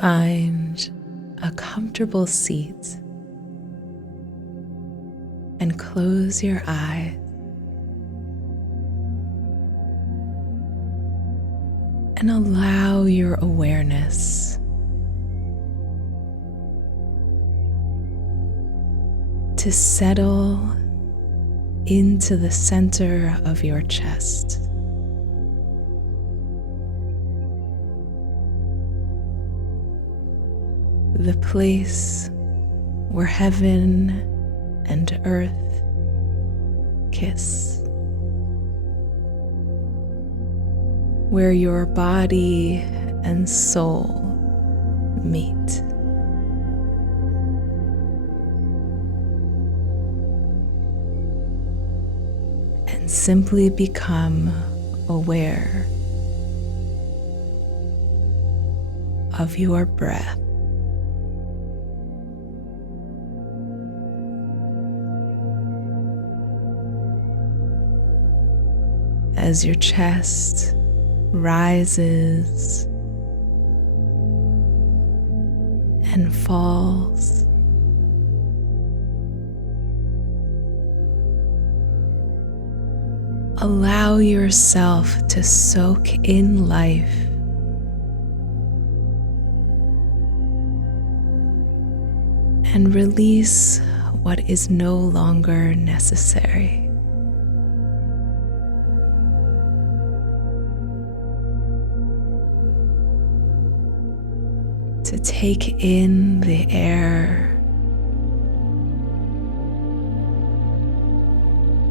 Find a comfortable seat and close your eyes. And allow your awareness to settle into the center of your chest. The place where heaven and earth kiss. Where your body and soul meet. And simply become aware of your breath. As your chest rises and falls, allow yourself to soak in life and release what is no longer necessary. To take in the air,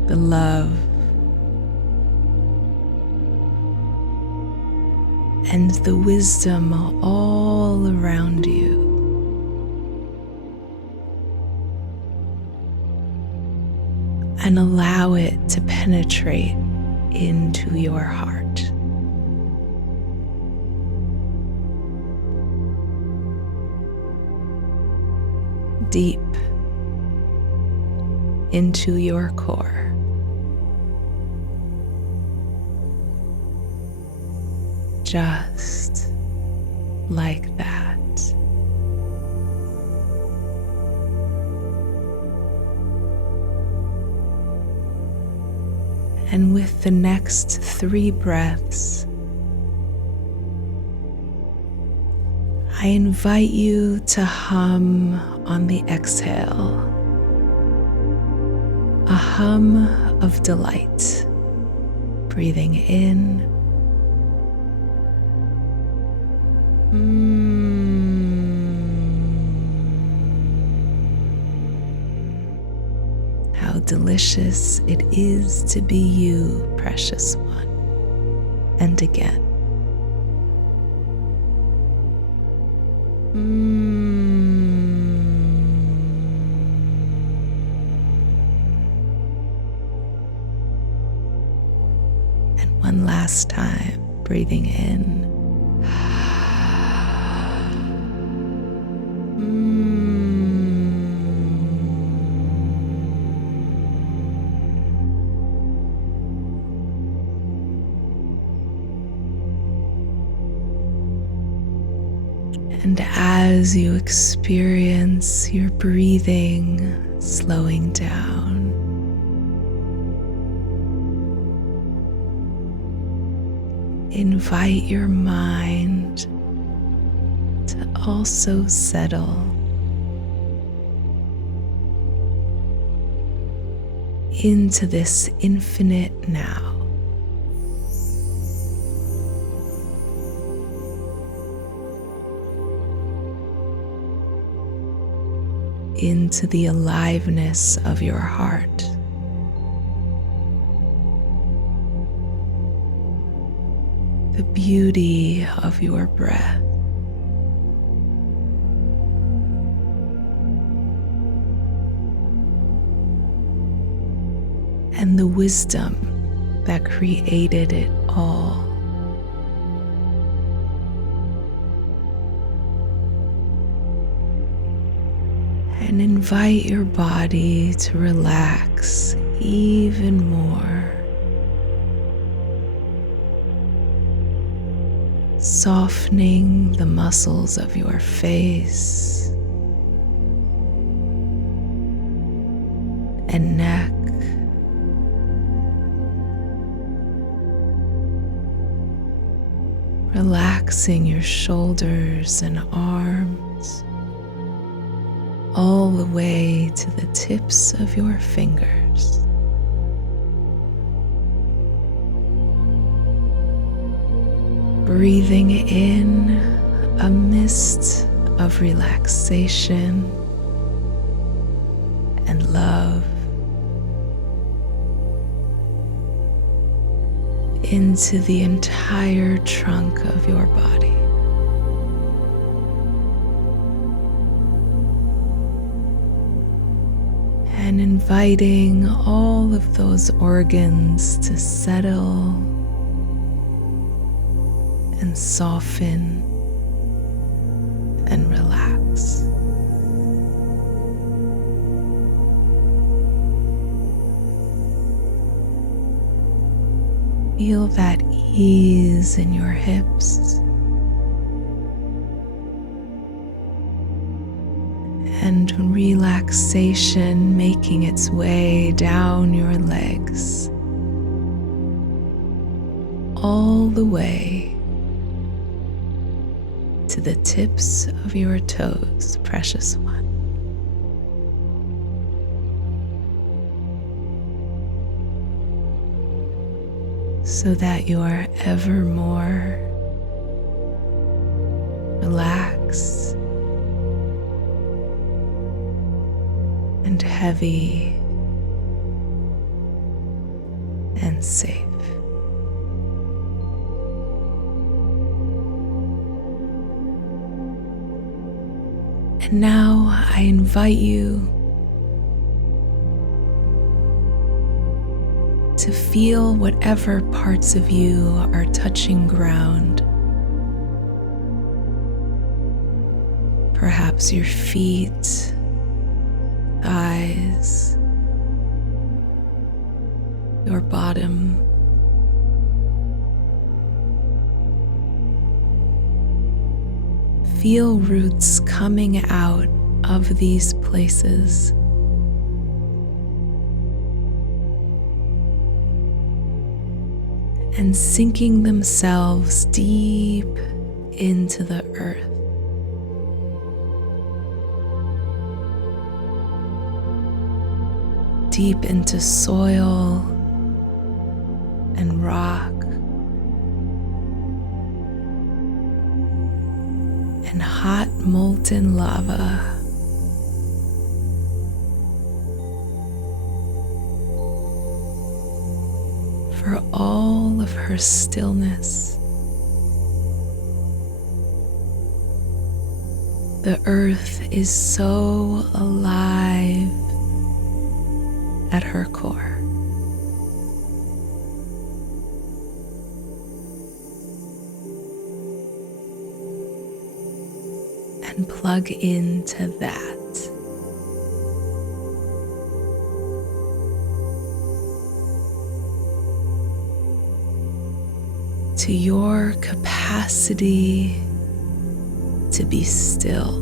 the love, and the wisdom all around you. And allow it to penetrate into your heart. Deep into your core. Just like that. And with the next 3 breaths, I invite you to hum on the exhale, a hum of delight, breathing in, how delicious it is to be you, precious one, and again. And one last time, breathing in. And as you experience your breathing slowing down, invite your mind to also settle into this infinite now. Into the aliveness of your heart. The beauty of your breath. And the wisdom that created it all. And invite your body to relax even more. softening the muscles of your face and neck. Relaxing your shoulders and arms all the way to the tips of your fingers. Breathing in a mist of relaxation and love into the entire trunk of your body. And inviting all of those organs to settle and soften and relax. Feel that ease in your hips and relaxation making its way down your legs, all the way to the tips of your toes, precious one. So that you are ever more relaxed and heavy and safe. And now I invite you to feel whatever parts of you are touching ground. Perhaps your feet, thighs, your bottom. Feel roots coming out of these places. And sinking themselves deep into the earth. Deep into soil and rock and hot molten lava. For all of her stillness, the earth is so alive at her core. And plug into that. To your capacity to be still.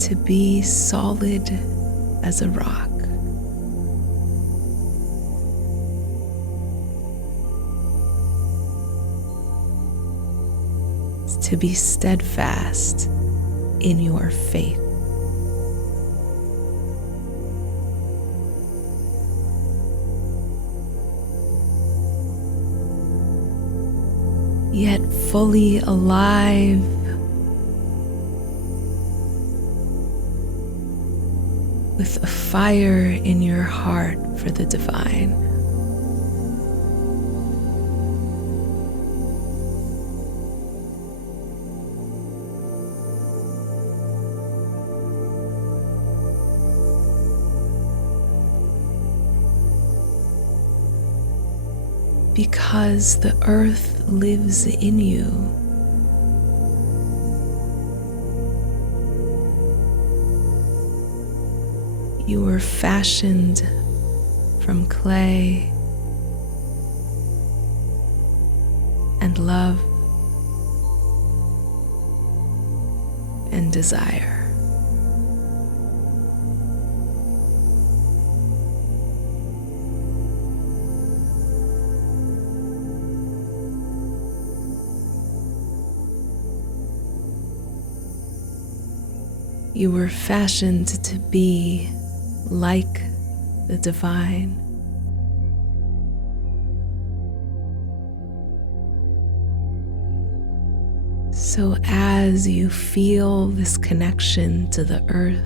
To be solid as a rock. To be steadfast in your faith. Yet fully alive with a fire in your heart for the divine. Because the earth lives in you. You were fashioned from clay and love and desire. You were fashioned to be like the divine. So as you feel this connection to the earth,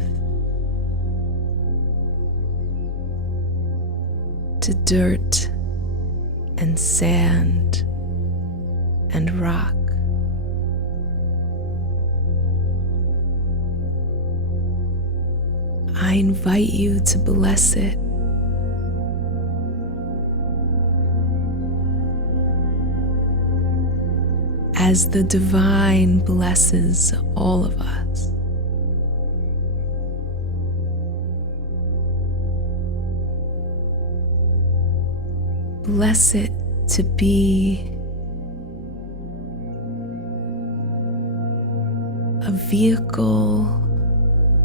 to dirt and sand and rock, I invite you to bless it. As the divine blesses all of us. Bless it to be a vehicle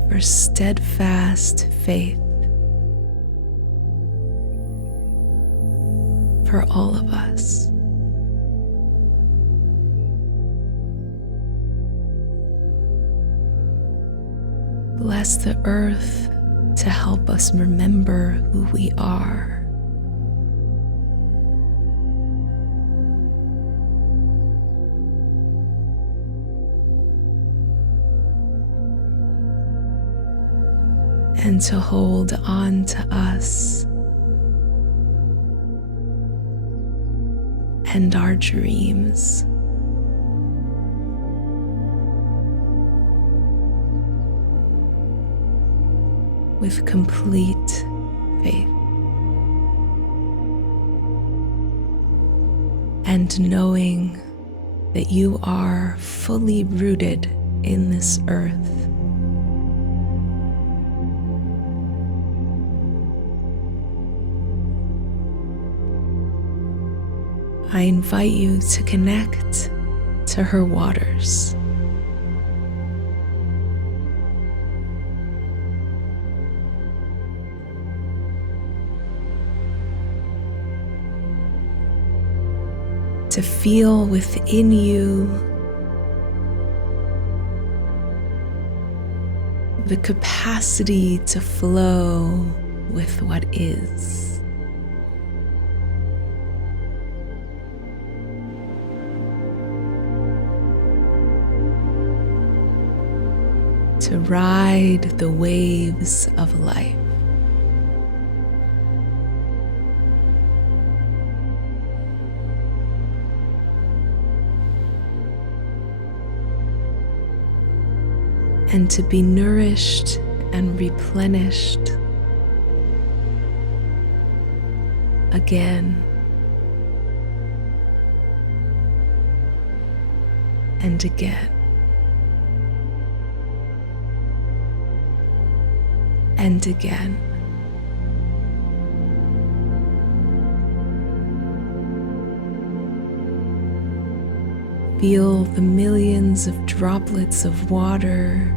for steadfast faith for all of us. Bless the earth to help us remember who we are. And to hold on to us and our dreams. With complete faith. And knowing that you are fully rooted in this earth. I invite you to connect to her waters. To feel within you the capacity to flow with what is. To ride the waves of life. And to be nourished and replenished again and again and again. Feel the millions of droplets of water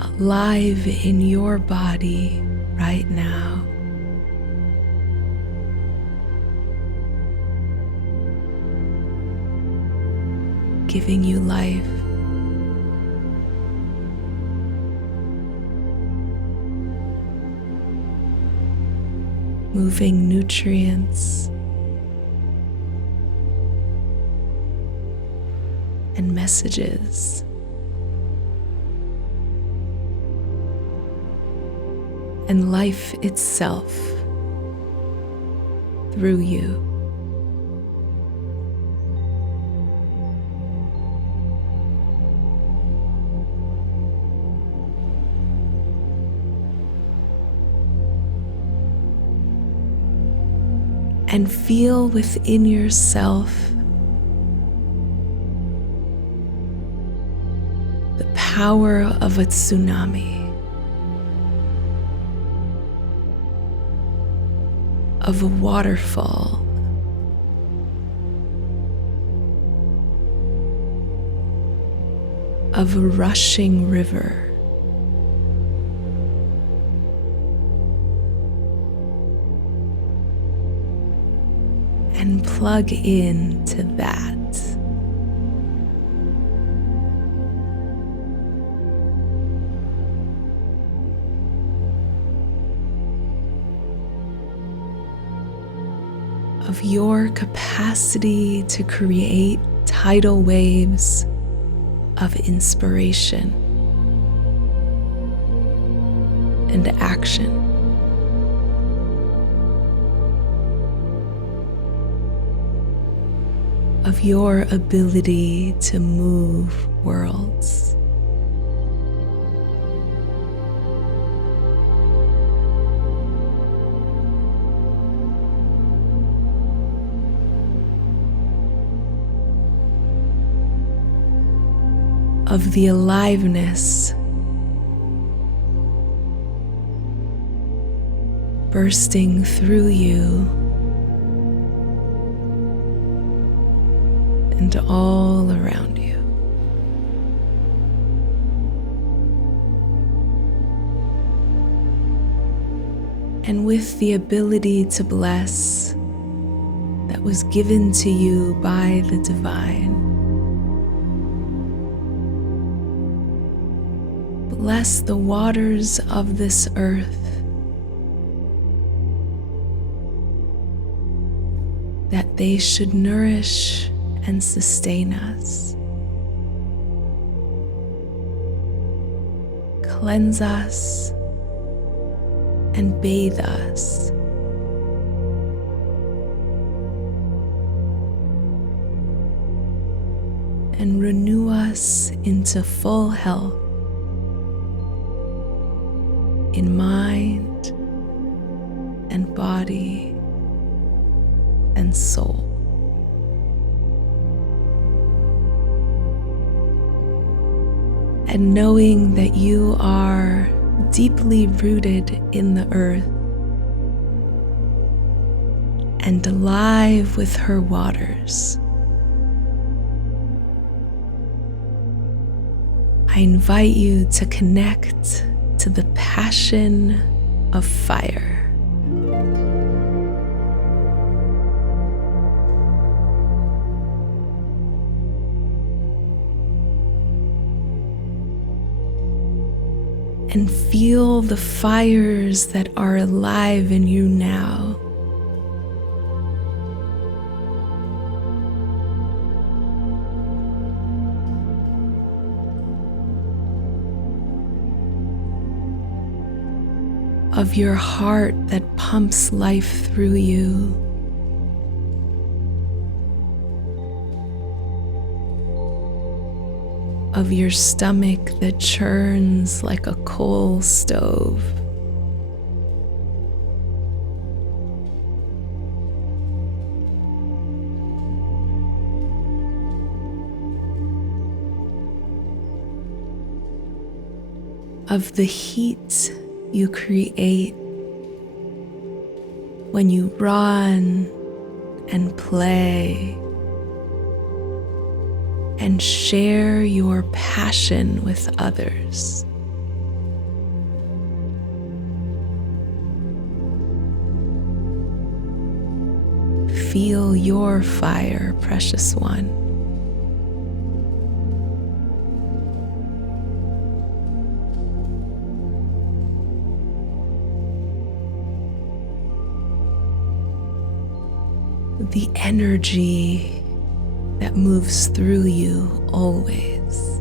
alive in your body right now. Giving you life. Moving nutrients and messages. And life itself through you. And feel within yourself the power of a tsunami. of a waterfall, of a rushing river, and plug into that. Of your capacity to create tidal waves of inspiration and action. Of your ability to move worlds. Of the aliveness bursting through you and all around you. And with the ability to bless that was given to you by the divine, bless the waters of this earth that they should nourish and sustain us, cleanse us, and bathe us. And renew us into full health in mind and body and soul. And knowing that you are deeply rooted in the earth and alive with her waters, I invite you to connect to the passion of fire. And feel the fires that are alive in you now. Of your heart that pumps life through you. Of your stomach that churns like a coal stove. Of the heat you create when you run and play and share your passion with others. Feel your fire, precious one. The energy that moves through you always.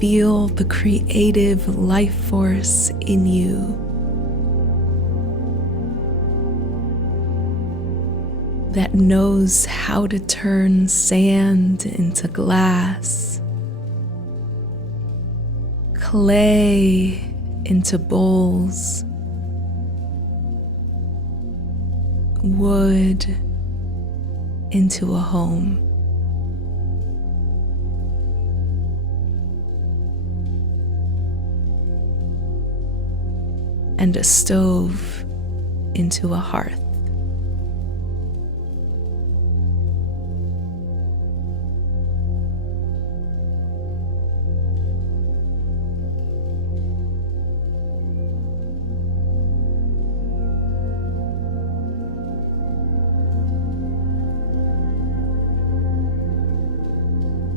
Feel the creative life force in you. That knows how to turn sand into glass, clay into bowls, wood into a home. And a stove into a hearth.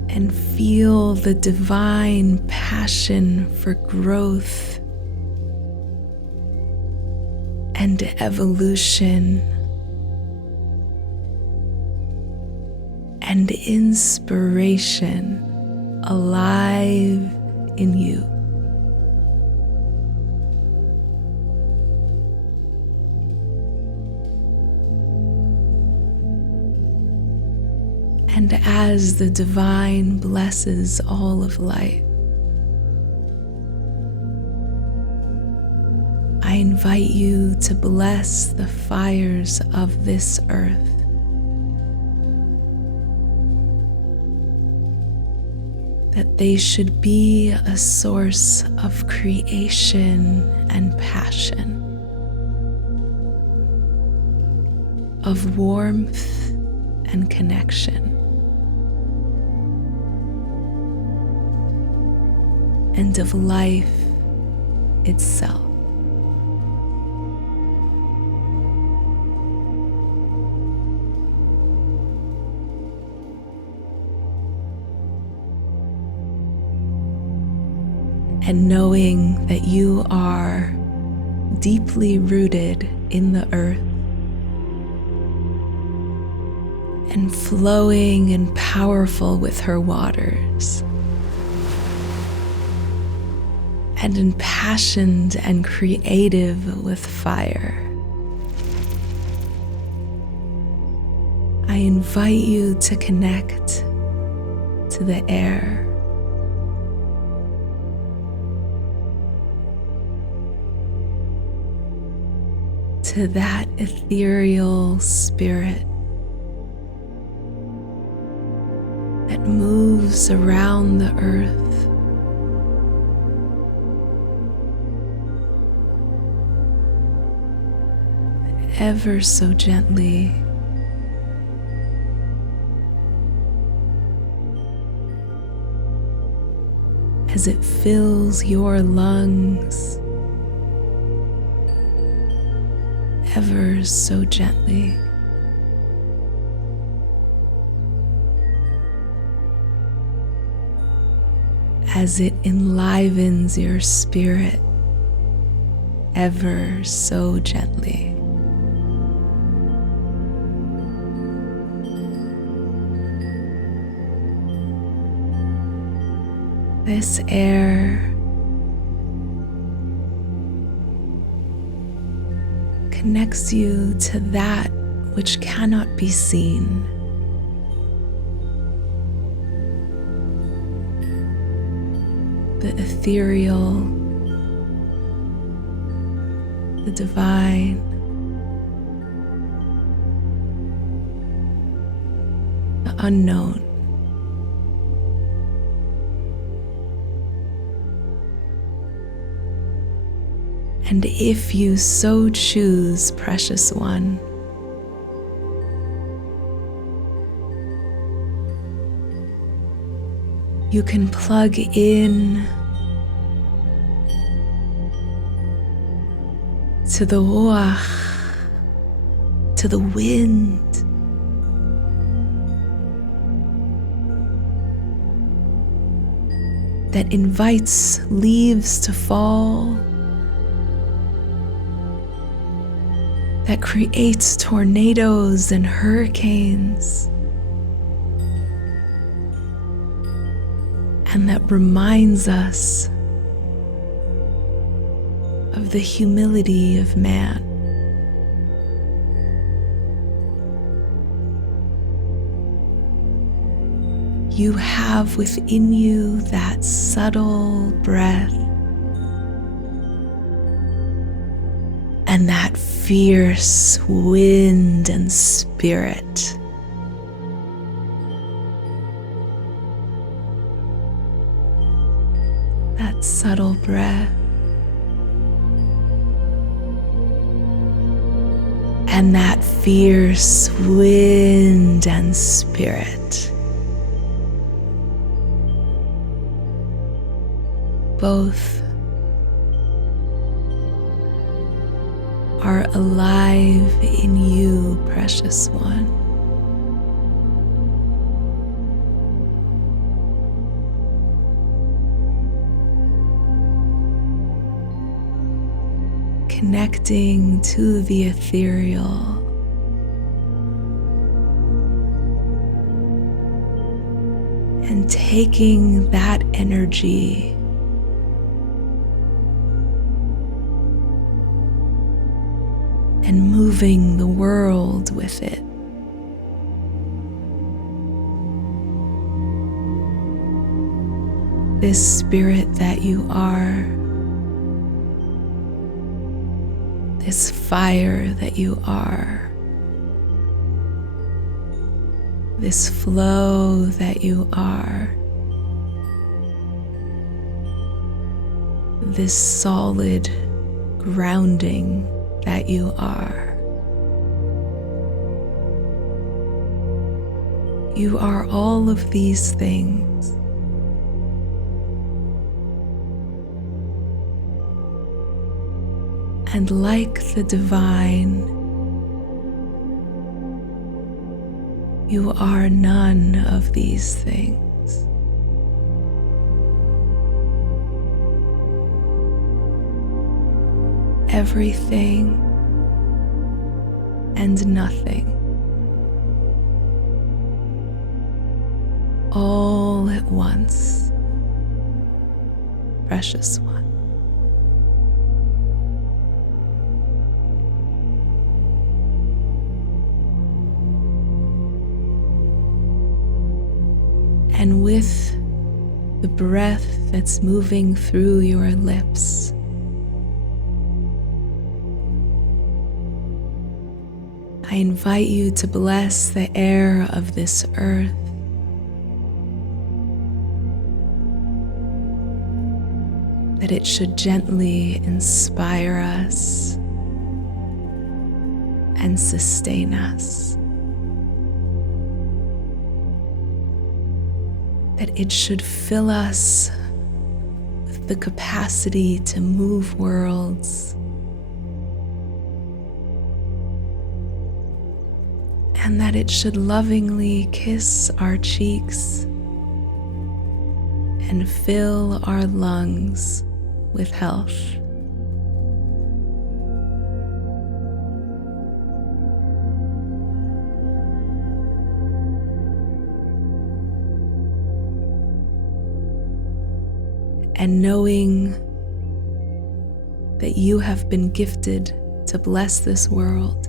And feel the divine passion for growth and evolution and inspiration alive in you. And as the divine blesses all of life, I invite you to bless the fires of this earth. That they should be a source of creation and passion, of warmth and connection, and of life itself. And knowing that you are deeply rooted in the earth and flowing and powerful with her waters, and impassioned and creative with fire, I invite you to connect to the air. To that ethereal spirit that moves around the earth, ever so gently, as it fills your lungs ever so gently. As it enlivens your spirit ever so gently. This air connects you to that which cannot be seen. The ethereal, the divine, the unknown. And if you so choose, precious one, you can plug in to the ruach, to the wind, that invites leaves to fall, that creates tornadoes and hurricanes, and that reminds us of the humility of man. You have within you that subtle breath and that fierce wind and spirit. That subtle breath and that fierce wind and spirit. Both are alive in you, precious one. Connecting to the ethereal. And taking that energy and moving the world with it. This spirit that you are, this fire that you are, this flow that you are, this solid grounding that you are. You are all of these things. And like the divine, you are none of these things. Everything and nothing, all at once, precious one. And with the breath that's moving through your lips, I invite you to bless the air of this earth. That it should gently inspire us and sustain us. That it should fill us with the capacity to move worlds. And that it should lovingly kiss our cheeks and fill our lungs with health. And knowing that you have been gifted to bless this world,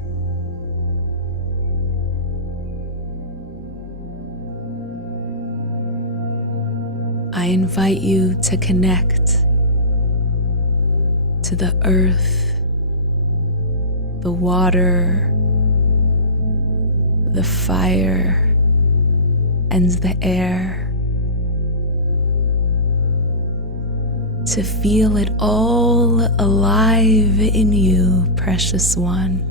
I invite you to connect to the earth, the water, the fire, and the air. To feel it all alive in you, precious one.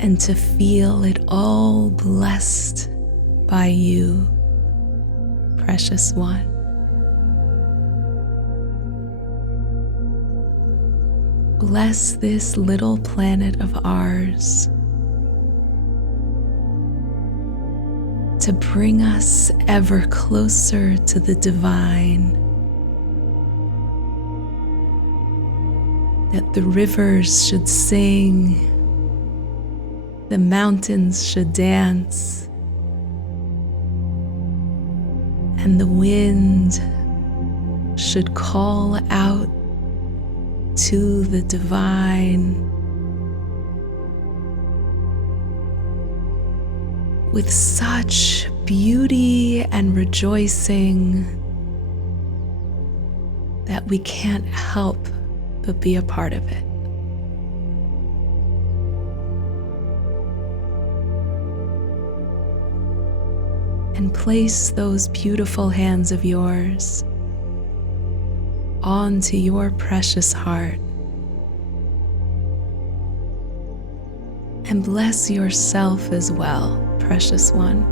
And to feel it all blessed by you, precious one. Bless this little planet of ours to bring us ever closer to the divine. That the rivers should sing, the mountains should dance, and the wind should call out to the divine with such beauty and rejoicing that we can't help but be a part of it. And place those beautiful hands of yours onto your precious heart. And bless yourself as well, precious one.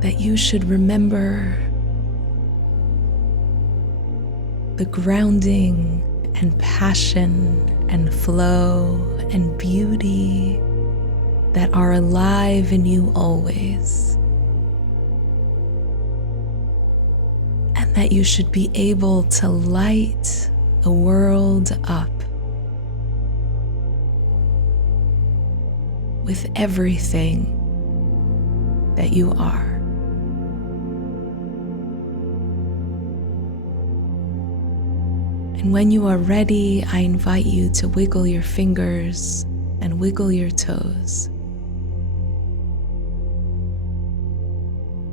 That you should remember the grounding and passion and flow and beauty that are alive in you always. And that you should be able to light the world up with everything that you are. And when you are ready, I invite you to wiggle your fingers and wiggle your toes.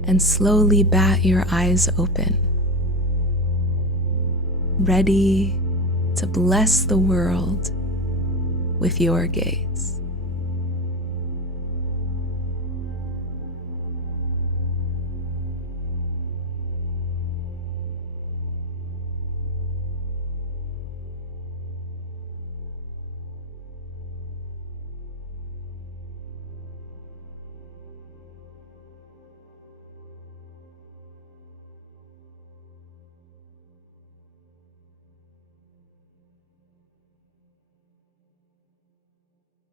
And slowly bat your eyes open, ready to bless the world with your gaze.